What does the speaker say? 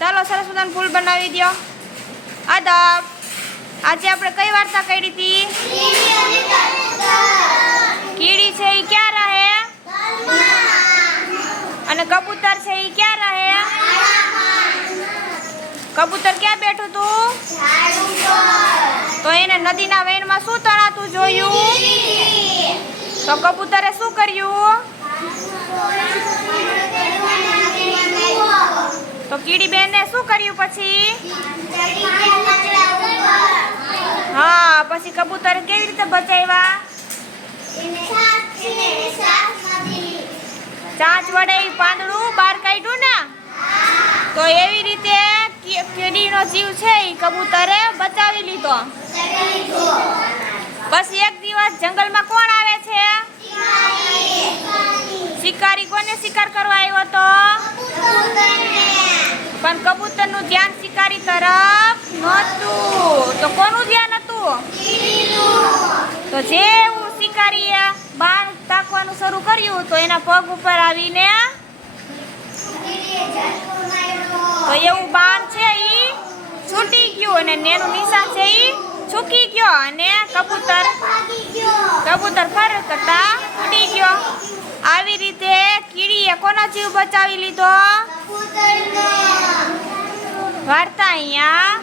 ચાલો સરસ મજાનું ફૂલ બનાવી દો. આદબ, આજે આપણે કઈ વાર્તા કરી હતી? કીડી છે એ ક્યાં રહે? અને કબૂતર છે એ ક્યાં રહે? કબૂતર ક્યાં બેઠું તું? તો એને નદીના વહેણમાં શું તણાતું જોયું? તો કબૂતરે શું કર્યું? તો કીડી બેને શું કર્યું પછી? હા, પછી કબૂતરે કેવી રીતે બચાવ્યા? ચાંચ વડે પાંદડું બહાર કાઢ્યું ને, તો એવી રીતે કીડીનો જીવ છે એ કબૂતરે બચાવી લીધો. પછી એક દિવસ જંગલમાં કોણ આવે છે? શિકારી. કોને શિકાર કરવા આવ્યો હતો? પણ કબૂતરનું ધ્યાન શિકારી તરફ નહોતું. તો કોનું ધ્યાન હતું? તો જેવું શિકારીએ બાણ તાકવાનું શરૂ કર્યું તો એના પગ ઉપર આવીને તો એવું બાણ છે ઈ છૂટી ગયું અને એનું નિશાન છે ઈ ચૂકી ગયો અને કબૂતર ફર કરતા ઉડી ગયો. આવી રીતે કીડીએ કોનો જીવ બચાવી લીધો? વાર્તા અહીંયા